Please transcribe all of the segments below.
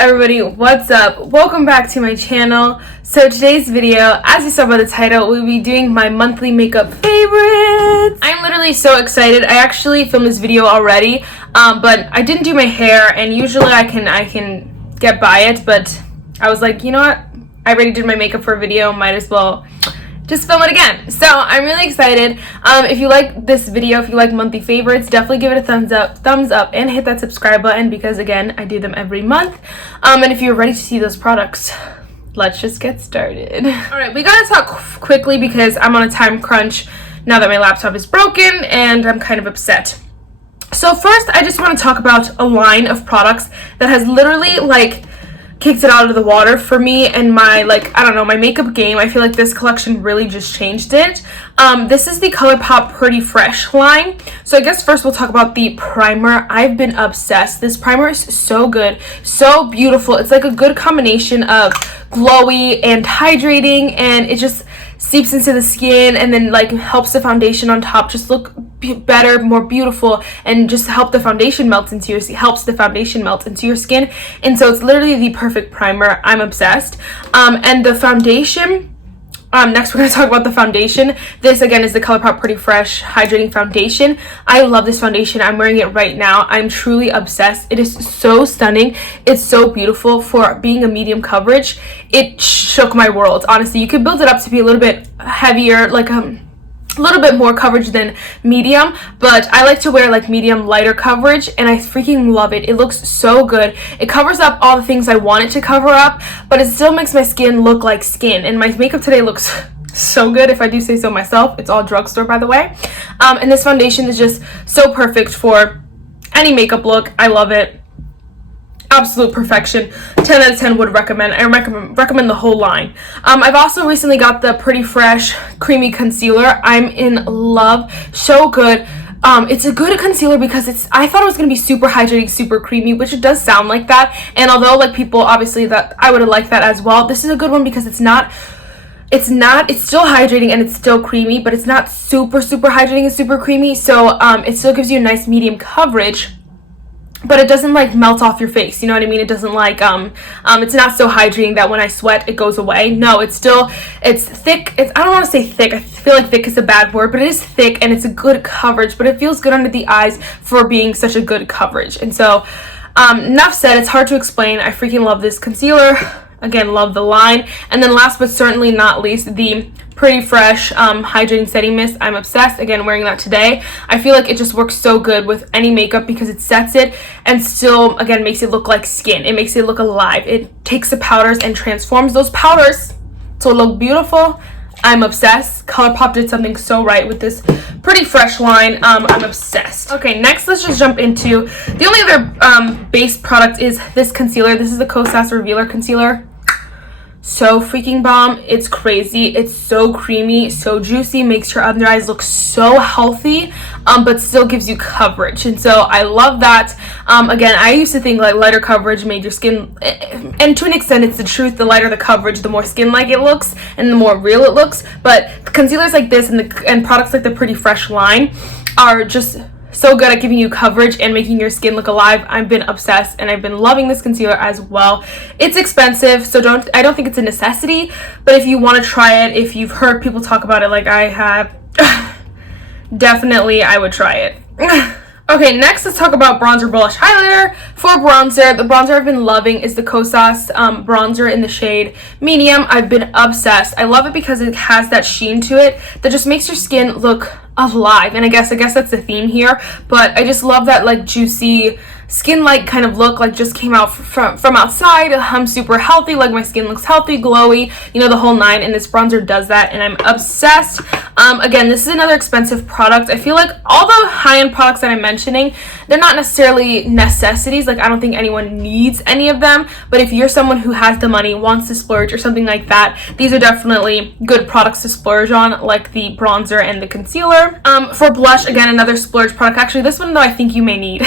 everybody, what's up? Welcome back to my channel. So today's video, as you saw by the title, we'll be doing my monthly makeup favorites. I'm literally so excited. I actually filmed this video already, but I didn't do my hair, and usually I can get by it, but I was like, you know what? I already did my makeup for a video, might as well just film it again. So I'm really excited. If you like this video, if you like monthly favorites, definitely give it a thumbs up, and hit that subscribe button because again, I do them every month. And if you're ready to see those products, let's just get started. All right, we gotta talk quickly because I'm on a time crunch now that my laptop is broken and I'm kind of upset. So first, I just want to talk about a line of products that has literally kicked it out of the water for me and my my makeup game. I feel like this collection really just changed it. This is the Colourpop Pretty Fresh line. So I guess first we'll talk about the primer. I've been obsessed. This primer is so good, so beautiful. It's like a good combination of glowy and hydrating, and it just seeps into the skin and then helps the foundation on top just look better, more beautiful, and just helps the foundation melt into your skin. And so it's literally the perfect primer. I'm obsessed. And the foundation, next we're going to talk about the foundation. This again is the Colourpop Pretty Fresh Hydrating Foundation. I love this foundation. I'm wearing it right now. I'm truly obsessed. It is so stunning. It's so beautiful for being a medium coverage. It shook my world. Honestly, you could build it up to be a little bit heavier, a little bit more coverage than medium, but I like to wear medium lighter coverage, and I freaking love it. It looks so good. It covers up all the things I want it to cover up, but it still makes my skin look like skin, and my makeup today looks so good, if I do say so myself. It's all drugstore, by the way. And this foundation is just so perfect for any makeup look. I love it. Absolute perfection. 10 out of 10 would recommend. I recommend the whole line. I've also recently got the Pretty Fresh Creamy Concealer. I'm in love. So good. It's a good concealer because I thought it was going to be super hydrating, super creamy, which it does sound like that. And although people obviously that I would have liked that as well, this is a good one because it's still hydrating and it's still creamy, but it's not super hydrating and super creamy. So it still gives you a nice medium coverage, but it doesn't melt off your face, you know what I mean? It doesn't it's not so hydrating that when I sweat it goes away. No, it's thick. I don't want to say thick. I feel like thick is a bad word, but it is thick and it's a good coverage, but it feels good under the eyes for being such a good coverage. And so enough said. It's hard to explain. I freaking love this concealer. Again, love the line. And then last but certainly not least, the Pretty Fresh Hydrating Setting Mist. I'm obsessed. Again, wearing that today. I feel like it just works so good with any makeup because it sets it and still, again, makes it look like skin. It makes it look alive. It takes the powders and transforms those powders to look beautiful. I'm obsessed. Colourpop did something so right with this Pretty Fresh line. I'm obsessed. Okay, next let's just jump into the only other base product is this concealer. This is the Kosas Revealer Concealer. So freaking bomb. It's crazy. It's so creamy, so juicy, makes your under eyes look so healthy, but still gives you coverage. And so I love that. Again, I used to think lighter coverage made your skin, and to an extent it's the truth. The lighter the coverage, the more skin-like it looks and the more real it looks. But concealers like this and products like the Pretty Fresh line are just so good at giving you coverage and making your skin look alive. I've been obsessed and I've been loving this concealer as well. It's expensive, so I don't think it's a necessity, but if you want to try it, if you've heard people talk about it like I have, definitely I would try it. Okay, next let's talk about bronzer, blush, highlighter. For bronzer, the bronzer I've been loving is the Kosas bronzer in the shade Medium. I've been obsessed. I love it because it has that sheen to it that just makes your skin look alive, and I guess that's the theme here, but I just love that juicy skin-like kind of look, just came out from outside. I'm super healthy, my skin looks healthy, glowy, the whole nine, and this bronzer does that, and I'm obsessed. Again, this is another expensive product. I feel like all the high-end products that I'm mentioning, they're not necessarily necessities. I don't think anyone needs any of them, but if you're someone who has the money, wants to splurge or something like that, these are definitely good products to splurge on, like the bronzer and the concealer. For blush, again, another splurge product. Actually, this one though I think you may need.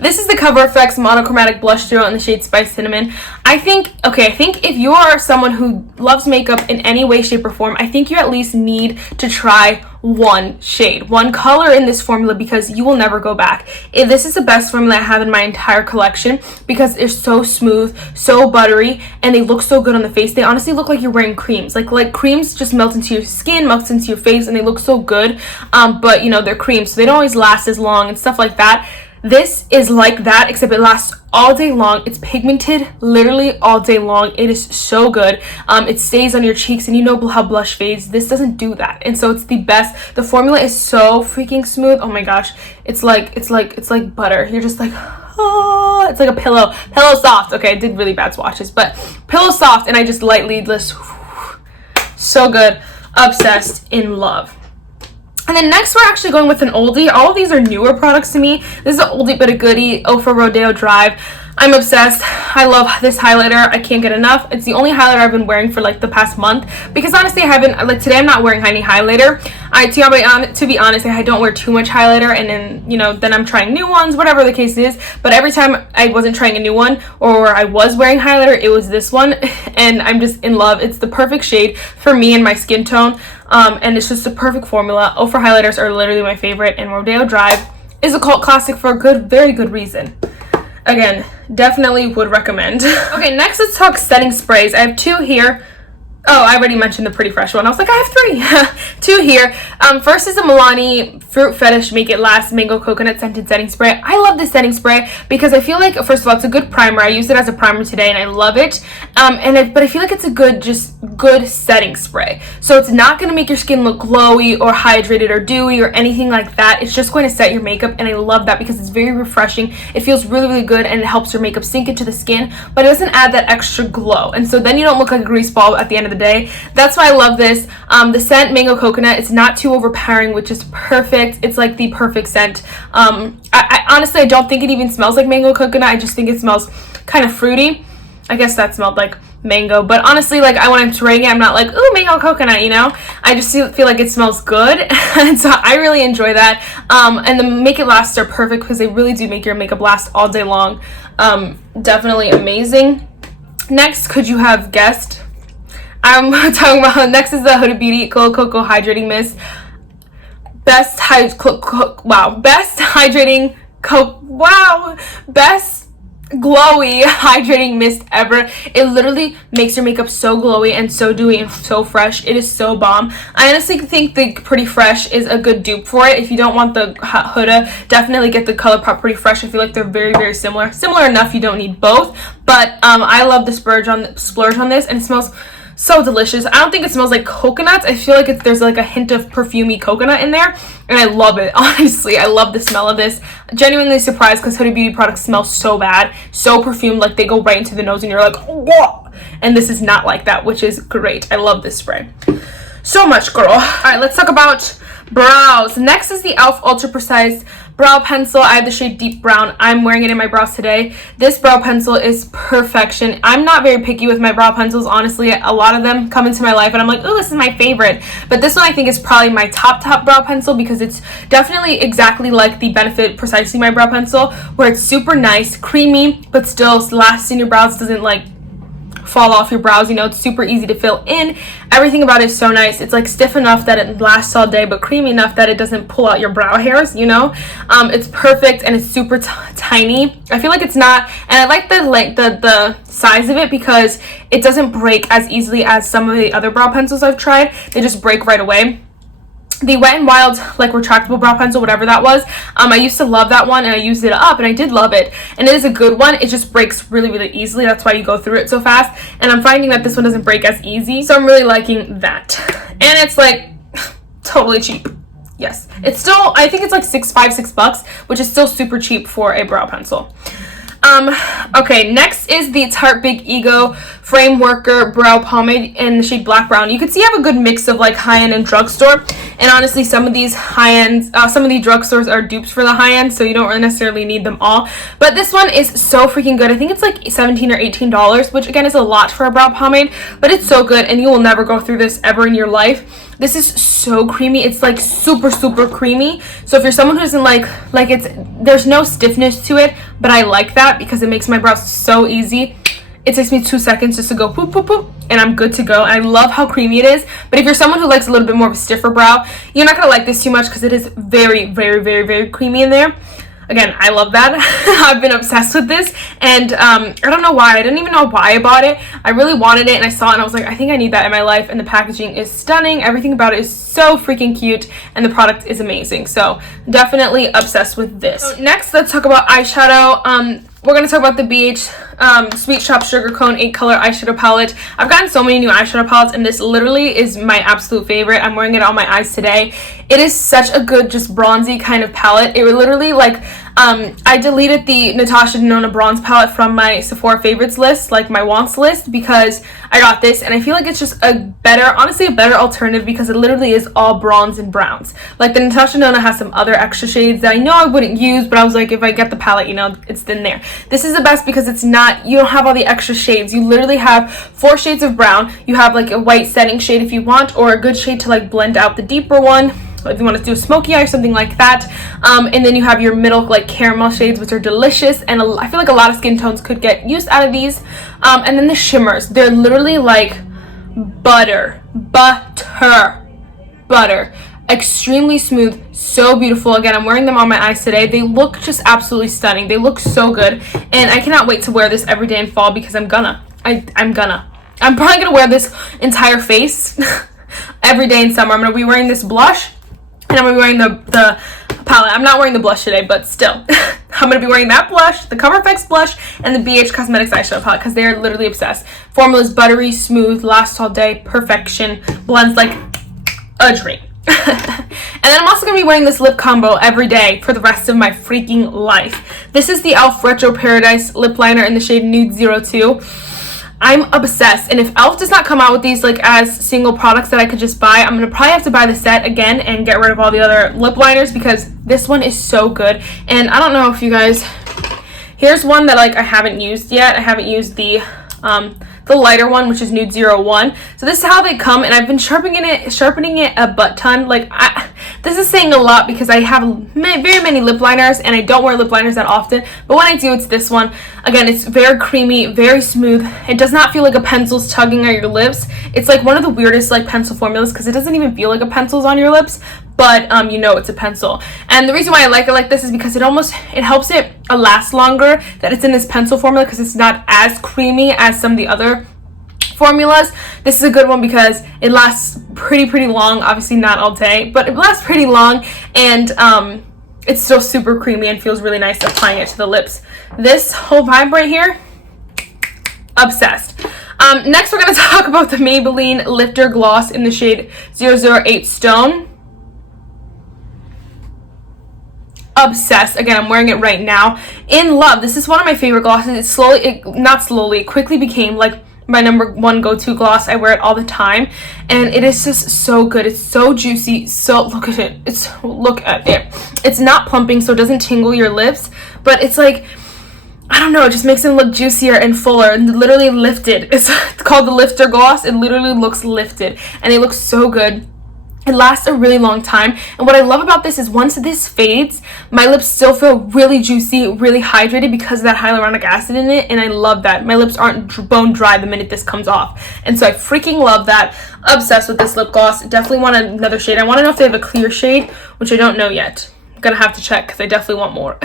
This is the Cover FX Monochromatic Blush Duo in the shade Spice Cinnamon. I think if you are someone who loves makeup in any way, shape, or form, I think you at least need to try one shade, one color in this formula, because you will never go back. This is the best formula I have in my entire collection because they're so smooth, so buttery, and they look so good on the face. They honestly look like you're wearing creams. Like creams just melt into your skin, melts into your face, and they look so good. But you know, they're creams, so they don't always last as long and stuff like that. This is like that, except it lasts all day long. It's pigmented literally all day long. It is so good. It stays on your cheeks, and you know how blush fades. This doesn't do that, and so it's the best. The formula is so freaking smooth. Oh my gosh, it's like butter. You're just like, oh, it's like a pillow soft. Okay, I did really bad swatches, but pillow soft, and I just lightly this. So good. Obsessed, in love. And then next we're actually going with an oldie. All of these are newer products to me. This is an oldie but a goodie, Ofra Rodeo Drive. I'm obsessed. I love this highlighter. I can't get enough. It's the only highlighter I've been wearing for like the past month, because honestly I haven't, like today I'm not wearing any highlighter. To be honest, I don't wear too much highlighter, and then, you know, then I'm trying new ones, whatever the case is. But every time I wasn't trying a new one, or I was wearing highlighter, it was this one, and I'm just in love. It's the perfect shade for me and my skin tone, and it's just the perfect formula. Ofra highlighters are literally my favorite, and Rodeo Drive is a cult classic for a very good reason. Again, definitely would recommend. Okay, next let's talk setting sprays. I have two here. Oh, I already mentioned the Pretty Fresh one. I was like, I have three. Two here. First is the Milani Fruit Fetish Make It Last Mango Coconut Scented Setting Spray. I love this setting spray because I feel like, first of all, it's a good primer. I used it as a primer today, and I love it. But I feel like it's a good setting spray. So it's not going to make your skin look glowy or hydrated or dewy or anything like that. It's just going to set your makeup, and I love that because it's very refreshing. It feels really good, and it helps your makeup sink into the skin, but it doesn't add that extra glow. And so then you don't look like a grease ball at the end of the day. That's why I love this. The scent Mango Coconut, it's not too overpowering, which is perfect. It's like the perfect scent. I honestly, I don't think it even smells like Mango Coconut. I just think it smells kind of fruity. I guess that smelled like mango, but honestly, like, when I'm spraying it, I'm not like, ooh, Mango Coconut, you know. I just feel like it smells good, and so I really enjoy that. And the Make It Last are perfect because they really do make your makeup last all day long. Definitely amazing. Next, could you have guessed? I'm talking about, next is the Huda Beauty Cocoa Hydrating Mist. Best glowy hydrating mist ever. It literally makes your makeup so glowy and so dewy and so fresh. It is so bomb. I honestly think the Pretty Fresh is a good dupe for it. If you don't want the Huda, definitely get the Colourpop Pretty Fresh. I feel like they're very similar enough you don't need both, but I love the splurge on this, and it smells so delicious. I don't think it smells like coconuts. I feel like there's like a hint of perfumey coconut in there, and I love it. Honestly, I love the smell of this. Genuinely surprised because Huda Beauty products smell so bad, so perfumed, like they go right into the nose and you're like, whoa! And this is not like that, which is great. I love this spray so much, girl. All right, let's talk about brows. Next is the e.l.f. Ultra Precise Brow Pencil. I have the shade Deep Brown. I'm wearing it in my brows today. This brow pencil is perfection. I'm not very picky with my brow pencils, honestly. A lot of them come into my life and I'm like, oh, this is my favorite. But this one I think is probably my top brow pencil because it's definitely exactly like the Benefit Precisely My Brow Pencil, where it's super nice, creamy, but still lasts in your brows, doesn't like fall off your brows, you know. It's super easy to fill in. Everything about it is so nice. It's like stiff enough that it lasts all day, but creamy enough that it doesn't pull out your brow hairs, you know. It's perfect, and it's super tiny. I feel like it's not, and I like the size of it because it doesn't break as easily as some of the other brow pencils I've tried. They just break right away. The Wet n Wild, like, retractable brow pencil, whatever that was, I used to love that one, and I used it up, and I did love it, and it is a good one. It just breaks really easily. That's why you go through it so fast, and I'm finding that this one doesn't break as easy, so I'm really liking that. And it's like totally cheap. Yes, it's still, I think it's like $6, which is still super cheap for a brow pencil. Okay, next is the Tarte Big Ego Frame Worker Brow Pomade in the shade Black Brown. You can see I have a good mix of like high-end and drugstore, and honestly some of these high-end, some of these drugstores are dupes for the high-end, so you don't really necessarily need them all, but this one is so freaking good. I think it's like $17 or $18, which again is a lot for a brow pomade, but it's so good, and you will never go through this ever in your life. This is so creamy. It's like super creamy. So if you're someone who doesn't like there's no stiffness to it, but I like that because it makes my brows so easy. it takes me 2 seconds just to go poop, poop, poop, and I'm good to go. And I love how creamy it is. But if you're someone who likes a little bit more of a stiffer brow, you're not gonna like this too much because it is very, very, very, very creamy in there. Again, I love that. I've been obsessed with this, and I don't know why. I didn't even know why I bought it. I really wanted it, and I saw it, and I was like, I think I need that in my life. And the packaging is stunning. Everything about it is so freaking cute, and the product is amazing. So definitely obsessed with this. So next, let's talk about eyeshadow. We're going to talk about the Beige Sweet Shop Sugar Cone 8 color eyeshadow palette. I've gotten so many new eyeshadow palettes, and this literally is my absolute favorite. I'm wearing it on my eyes today. It is such a good, just bronzy kind of palette. It literally, like, I deleted the Natasha Denona bronze palette from my Sephora favorites list, like my wants list, because I got this, and I feel like it's just a better, honestly, a better alternative because it literally is all bronze and browns. Like, the Natasha Denona has some other extra shades that I know I wouldn't use, but I was like, if I get the palette, you know, it's in there. This is the best because it's not, you don't have all the extra shades. You literally have 4 shades of brown. You have like a white setting shade if you want, or a good shade to like blend out the deeper one if you want to do a smoky eye or something like that. And then you have your middle like caramel shades, which are delicious, and I feel like a lot of skin tones could get use out of these. And then the shimmers, they're literally like butter, extremely smooth, so beautiful. Again, I'm wearing them on my eyes today. They look just absolutely stunning. They look so good, and I cannot wait to wear this every day in fall because I'm probably gonna wear this entire face every day in summer. I'm gonna be wearing this blush, and I'm gonna be wearing the palette. I'm not wearing the blush today, but still. I'm gonna be wearing that blush, the Cover FX blush, and the BH Cosmetics eyeshadow palette because they're literally obsessed. Formula is buttery, smooth, lasts all day, perfection, blends like a dream. And then I'm also going to be wearing this lip combo every day for the rest of my freaking life. This is the e.l.f. Retro Paradise lip liner in the shade Nude 02. I'm obsessed, and if e.l.f. does not come out with these like as single products that I could just buy, I'm going to probably have to buy the set again and get rid of all the other lip liners because this one is so good. And I don't know if you guys, here's one that like I haven't used yet. I haven't used the lighter one, which is Nude 01. So this is how they come, and I've been sharpening it a butt ton. Like, this is saying a lot because I have very many lip liners, and I don't wear lip liners that often, but when I do, it's this one. Again, it's very creamy, very smooth. It does not feel like a pencil's tugging at your lips. It's like one of the weirdest like pencil formulas because it doesn't even feel like a pencil's on your lips, but you know it's a pencil. And the reason why I like it like this is because it helps it last longer that it's in this pencil formula because it's not as creamy as some of the other formulas. This is a good one because it lasts pretty long. Obviously not all day, but it lasts pretty long, and it's still super creamy and feels really nice applying it to the lips. This whole vibe right here, obsessed. Next we're going to talk about the Maybelline Lifter Gloss in the shade 008 Stone. Obsessed. Again, I'm wearing it right now. In love. This is one of my favorite glosses. It quickly became like my #1 go-to gloss. I wear it all the time, and it is just so good. It's so juicy. So look at it. Look at it. It's not plumping, so it doesn't tingle your lips, but it's like, I don't know, it just makes it look juicier and fuller and literally lifted. It's called the Lifter Gloss. It literally looks lifted, and it looks so good. It lasts a really long time, and what I love about this is once this fades, my lips still feel really juicy, really hydrated because of that hyaluronic acid in it, and I love that. My lips aren't bone dry the minute this comes off, and so I freaking love that. Obsessed with this lip gloss. Definitely want another shade. I want to know if they have a clear shade, which I don't know yet. I'm gonna have to check because I definitely want more.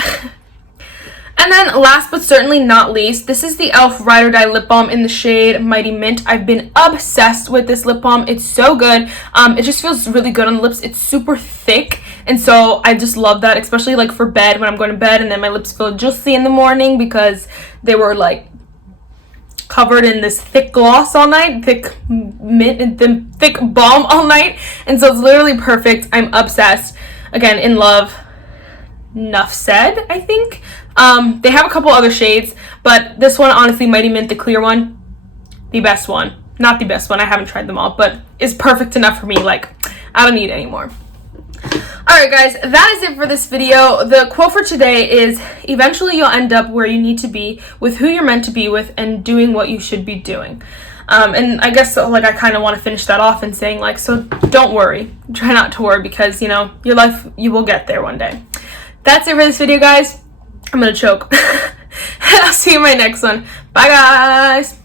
And then last but certainly not least, this is the e.l.f. Ride or Die Lip Balm in the shade Mighty Mint. I've been obsessed with this lip balm. It's so good. It just feels really good on the lips. It's super thick, and so I just love that, especially like for bed, when I'm going to bed and then my lips feel juicy in the morning because they were like covered in this thick gloss all night, thick mint and then thick balm all night, and so it's literally perfect. I'm obsessed. Again, in love. Enough said, I think. They have a couple other shades, but this one, honestly, Mighty Mint, the clear one, the best one. Not the best one, I haven't tried them all, but is perfect enough for me. Like, I don't need any more. Alright guys, that is it for this video. The quote for today is, eventually you'll end up where you need to be, with who you're meant to be with, and doing what you should be doing. And I guess like I kind of want to finish that off in saying like, so don't worry. Try not to worry because, you know, your life, you will get there one day. That's it for this video, guys. I'm gonna choke. I'll see you in my next one. Bye, guys.